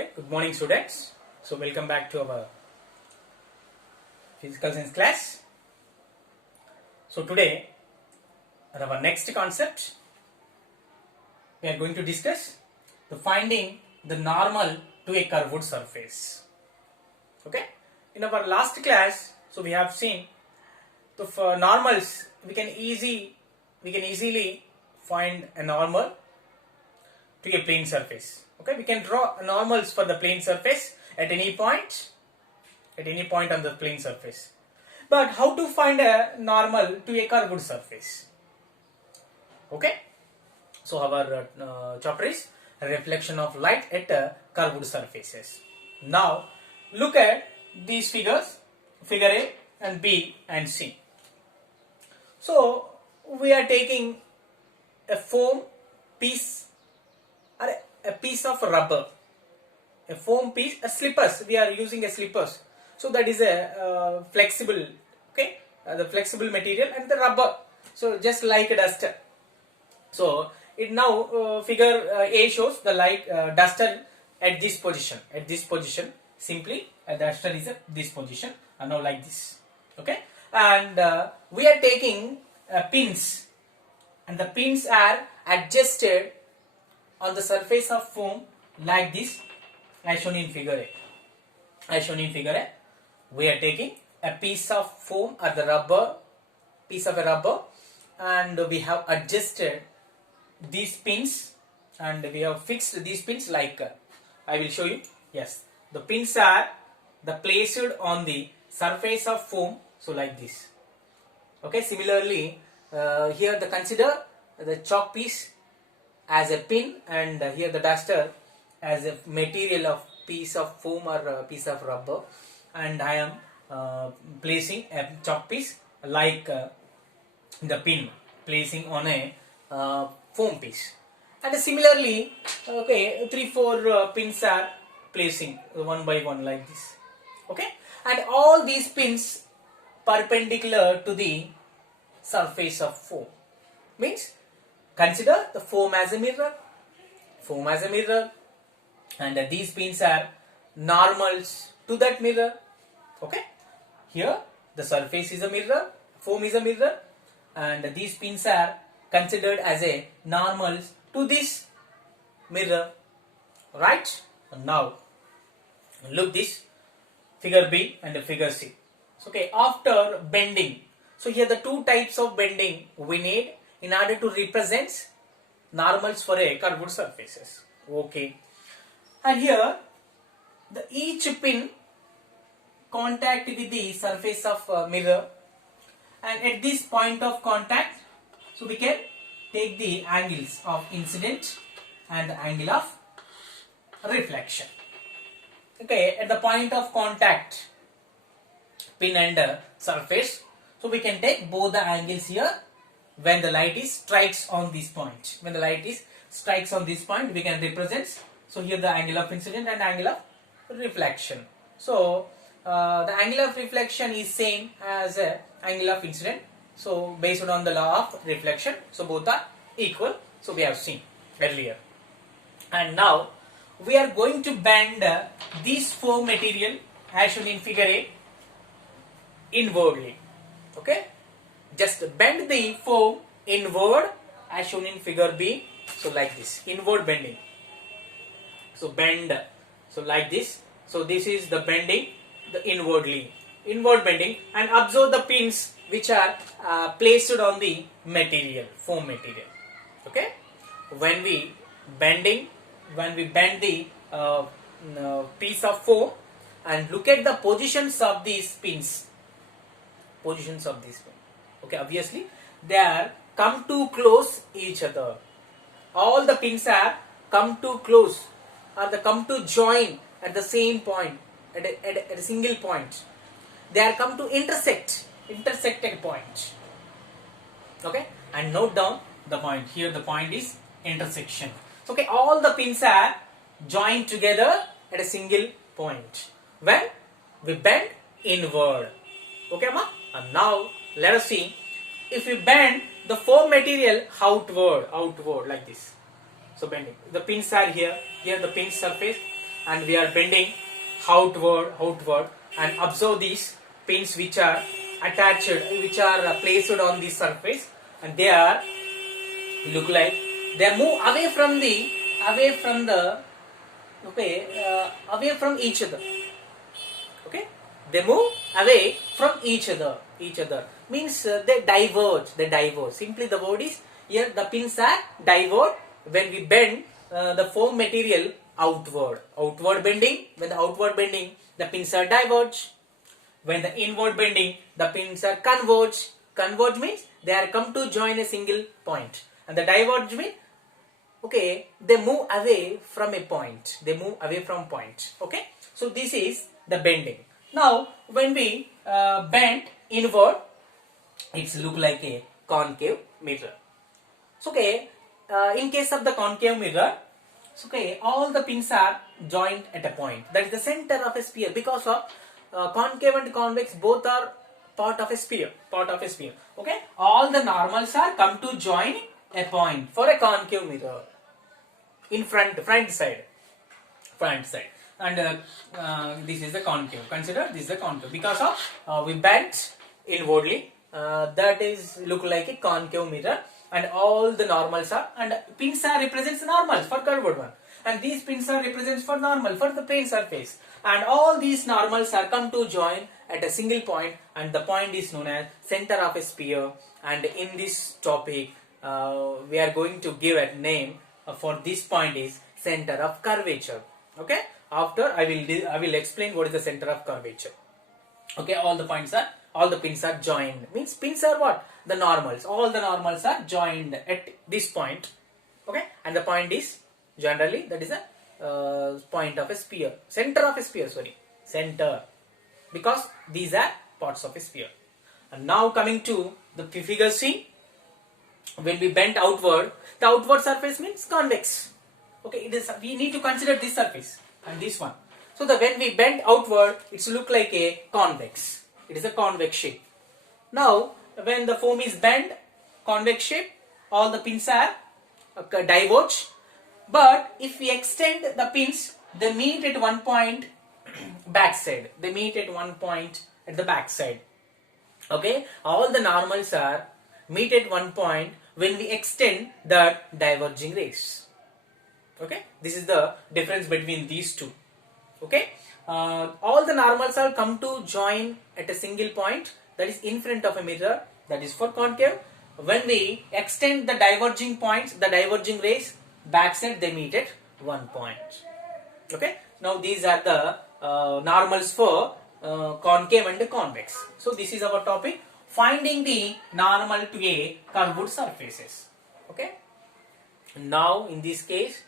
Okay, good morning students. So welcome back to our physical science class. So today our next concept we are going to discuss the finding the normal to a curved surface. Okay, in our last class, so we have seen the for normals we can easily find a normal to a plane surface. Okay, we can draw normals for the plane surface at any point on the plane surface. But how to find a normal to a curved surface? Okay, so our chapter is reflection of light at curved surfaces. Now look at these figures, figure A and B and C. So we are taking a foam piece or a piece of rubber, a foam piece, a slippers. We are using a slippers. So that is a flexible, okay, the flexible material and the rubber. So just like a duster. So it now figure A shows the light duster at this position. At this position, simply a duster is at this position, and now like this. Okay, and we are taking pins, and the pins are adjusted on the surface of foam like this, as shown in figure A. As shown in figure A, we are taking a piece of foam or the rubber, piece of a rubber, and we have adjusted these pins, and we have fixed these pins like I will show you. Yes, the pins are placed on the surface of foam, so like this. Okay, similarly here consider the chalk piece as a pin, and here the duster as a material of piece of foam or a piece of rubber, and I am placing a chalk piece like the pin placing on a foam piece. And similarly, okay, 3-4 pins are placing one by one like this. Okay, and all these pins perpendicular to the surface of foam. Means consider the foam as a mirror. Foam as a mirror, and these pins are normals to that mirror. Okay, here the surface is a mirror, foam is a mirror, and these pins are considered as a normals to this mirror, right? And now look this figure B and the figure C. Okay, after bending, so here the two types of bending we need in order to represent normals for a curved surfaces. Okay, and here each pin contact with the surface of mirror, and at this point of contact, so we can take the angles of incident and the angle of reflection. Okay, at the point of contact, pin and surface, so we can take both the angles here. When the light strikes on this point, when the light strikes on this point, we can represent. So here the angle of incident and angle of reflection. So the angle of reflection is same as angle of incident. So based on the law of reflection, so both are equal. So we have seen earlier. And now we are going to bend this foam material as shown in figure A inwardly. Okay, just bend the foam inward as shown in figure B. So like this, inward bending. So bend, so like this. So this is the bending, the inward bending, and observe the pins which are placed on the material, foam material. Okay, when we bend the piece of foam, and look at the positions of these pins. Okay, obviously they are come too close each other. All the pins are come too close, or they come to join at the same point, at a single point. They are come to intersected point. Okay, and note down the point. Here the point is intersection. Okay, all the pins are joined together at a single point when we bend inward. Okay, ma? And now let us see if we bend the foam material outward like this. So bending. The pins are here. Here the pin surface. and we are bending outward, and observe these pins which are attached, which are placed on this surface, and they are look like they move away from the away from each other. Okay, they move away from each other. Means they diverge. Simply the word is here, the pins are diverge when we bend the foam material outward bending. When the outward bending, the pins are diverge. When the inward bending, the pins are converge. Converge means they are come to join a single point, and the diverge means they move away from a point. Okay, so this is the bending. Now when we bend inward, it's look like a concave mirror. So in case of the concave mirror, all the pins are joined at a point, that is the center of a sphere, because of concave and convex both are part of a sphere. Okay, all the normals are come to join a point for a concave mirror in front side, and this is the concave. Consider this is the concave because of we bent inwardly. That is look like a concave mirror, and all the normals are, and pins are represents normals for curved one, and these pins are represents for normal for the plane surface, and all these normals are come to join at a single point, and the point is known as center of a sphere. And in this topic we are going to give a name for this point is center of curvature. Okay, after I will explain what is the center of curvature. Okay, all the pins are joined, means pins are what? The normals. All the normals are joined at this point. Okay, and the point is generally that is a point of a sphere, center of a sphere, center, because these are parts of a sphere. And now coming to the figure C, when we bend outward, the outward surface means convex. Okay, we need to consider this surface and this one. So when we bend outward, it's look like a convex. It is a convex shape. Now when the foam is bent convex shape, all the pins are diverge. But if we extend the pins, they meet at one point backside. They meet at one point at the backside. Okay, all the normals are meet at one point when we extend the diverging rays. Okay, this is the difference between these two. Okay, all the normals are come to join at a single point, that is in front of a mirror, that is for concave. When we extend the diverging points, the diverging rays backside, they meet at one point. Okay, now these are the normals for concave and convex. So this is our topic, finding the normal to a curved surfaces. Okay, now in this case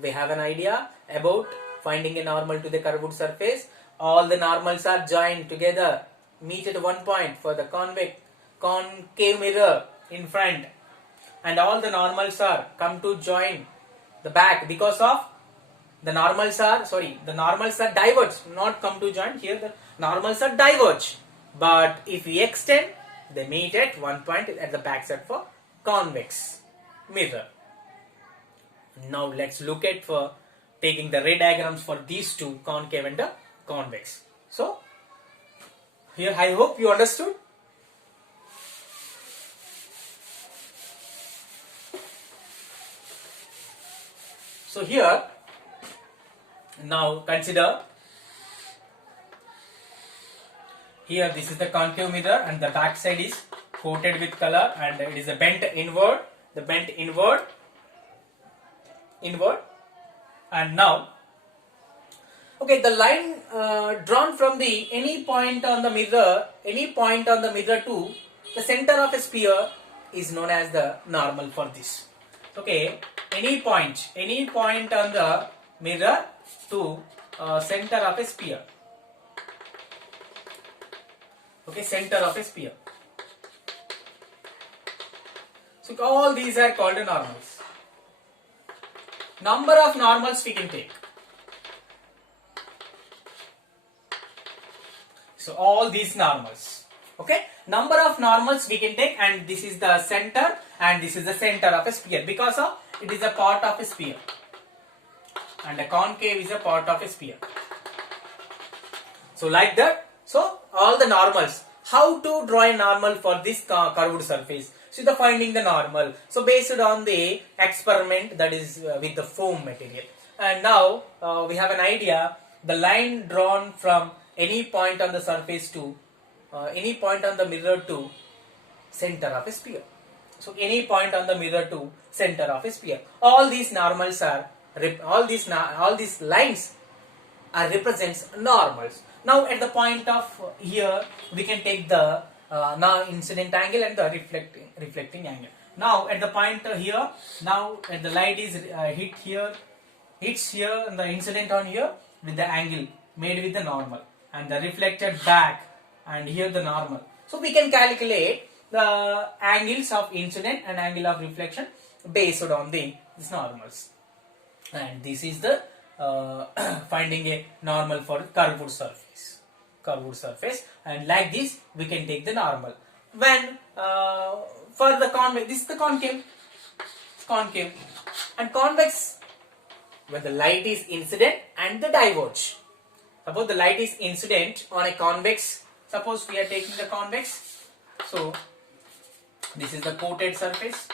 we have an idea about finding a normal to the curved surface. All the normals are joined together, meet at one point for the concave mirror in front, and all the normals are come to join the back, because of the normals are diverge, not come to join. Here the normals are diverge, but if we extend, they meet at one point at the back side for convex mirror. Now let's look at for taking the ray diagrams for these two, concave and convex. So here I hope you understood. So here now consider, here this is the concave mirror and the back side is coated with color, and it is a bent inward, and now the line drawn from the any point on the mirror to the center of a sphere is known as the normal for this. Okay, any point on the mirror to center of a sphere. Okay, center of a sphere. So all these are called normals. Number of normals we can take. So all these normals. Okay, number of normals we can take, and this is the center and this is the center of a sphere, because of it is a part of a sphere. and a concave is a part of a sphere. So like that, so all the normals. How to draw a normal for this curved surface? So the finding the normal. So based on the experiment, that is with the foam material. And now we have an idea. The line drawn from any point on the surface to any point on the mirror to center of a sphere. So any point on the mirror to center of a sphere. All these normals are all these lines are represents normals. Now at the point of here we can take the now incident angle and the reflecting angle. Now at the point here, now at the light is hits here and the incident on here with the angle made with the normal and the reflected back and here the normal. So we can calculate the angles of incident and angle of reflection based on these normals. And this is the finding a normal for curved surface. And like this we can take the normal. When for the convex, this is the concave and convex, when the light is incident and the diverge. Suppose the light is incident on a convex, suppose we are taking the convex, so this is the coated surface,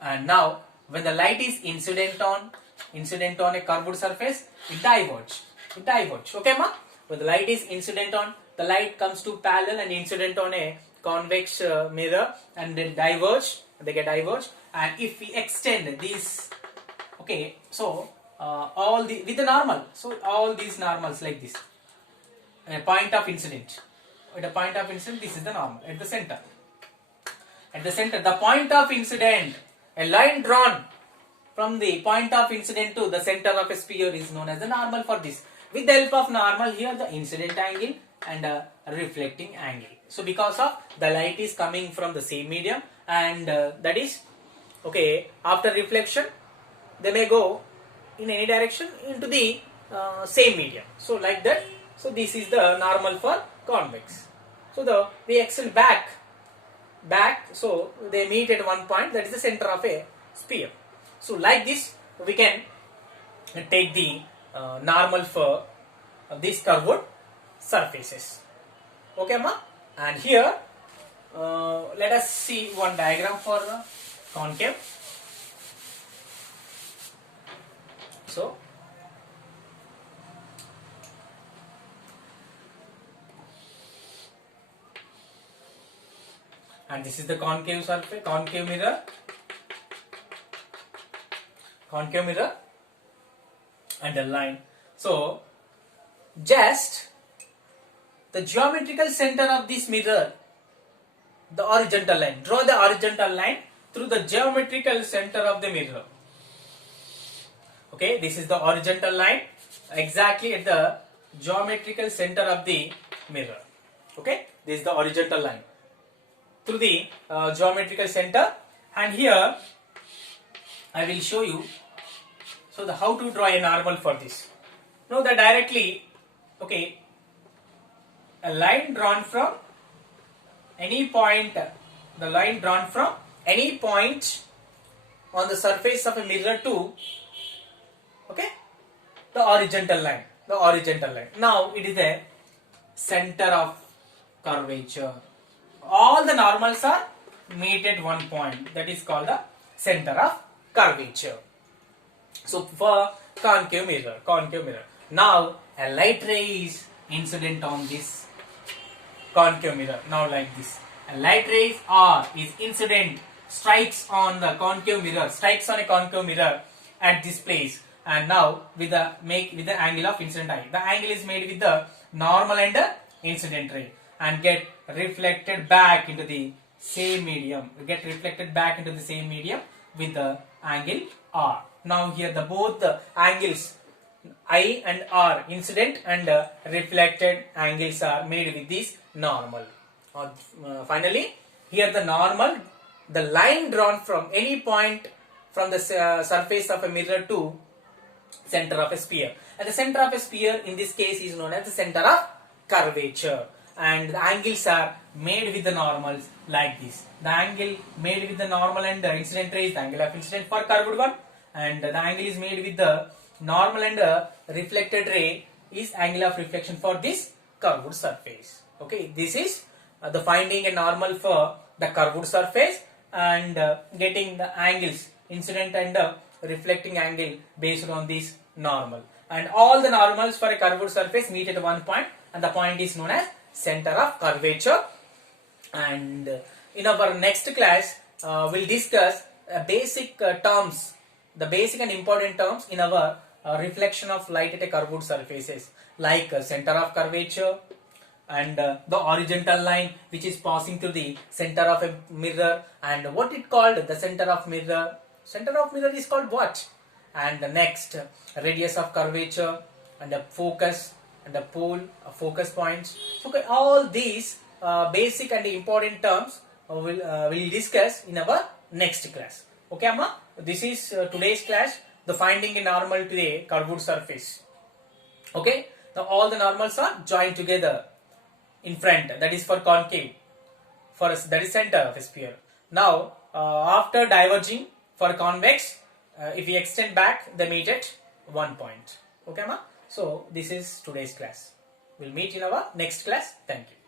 and now when the light is incident on a curved surface, it diverge. Okay ma? When the light is incident on, the light comes to parallel and incident on a convex mirror and then they get diverged. And if we extend these, okay, so all the with the normal, so all these normals like this, a point of incident, this is the normal at the center. The point of incident, a line drawn from the point of incident to the center of a sphere is known as the normal for this. With the help of normal, here the incident angle and reflecting angle. So because of the light is coming from the same medium, and that is okay, after reflection they may go in any direction into the same medium. So like that, so this is the normal for convex. So the extend back, so they meet at one point, that is the center of a sphere. So like this we can take the normal for these curved surfaces. Okay ma? And here let us see one diagram for concave. So and this is the concave surface, concave mirror and a line. So just the geometrical center of this mirror, the horizontal line, draw the horizontal line through the geometrical center of the mirror. Okay, this is the horizontal line exactly at the geometrical center of the mirror. Okay, this is the horizontal line through the geometrical center, and here I will show you so how to draw a normal for this. Now that directly, okay, a line drawn from any point, the line drawn from any point on the surface of a mirror to, okay, the horizontal line. Now it is the center of curvature. All the normals are meet at one point, that is called the center of curvature. So for concave mirror, now a light ray is incident on this concave mirror. Now like this, a light ray is incident, strikes on the concave mirror, a concave mirror at this place, and now with the angle of incident eye. The angle is made with the normal and the incident ray and get reflected back into the same medium. With the angle R. Now here the both the angles I and R, incident and reflected angles, are made with this normal. Finally, here the normal, the line drawn from any point from the surface of a mirror to center of a sphere. And the center of a sphere in this case is known as the center of curvature. And the angles are made with the normals like this. The angle made with the normal and the incident ray is the angle of incident for curved one, and the angle is made with the normal and reflected ray is angle of reflection for this curved surface. Okay, this is the finding a normal for the curved surface and getting the angles incident and reflecting angle based on this normal, and all the normals for a curved surface meet at one point, and the point is known as center of curvature. And in our next class we'll discuss basic terms, the basic and important terms in our reflection of light at a curved surfaces, like center of curvature and the horizontal line which is passing through the center of a mirror, and what it called the center of mirror. Center of mirror is called what? And the next radius of curvature and the focus and the pole focus points. Okay, all these basic and important terms we'll discuss in our next class. Okay, Amma, this is today's class, the finding a normal to a curved surface. Okay, now all the normals are joined together in front, that is for concave, for us that is center of a sphere. Now after diverging for convex, if we extend back they meet at one point. Okay, ma? So this is today's class. We'll meet in our next class. Thank you.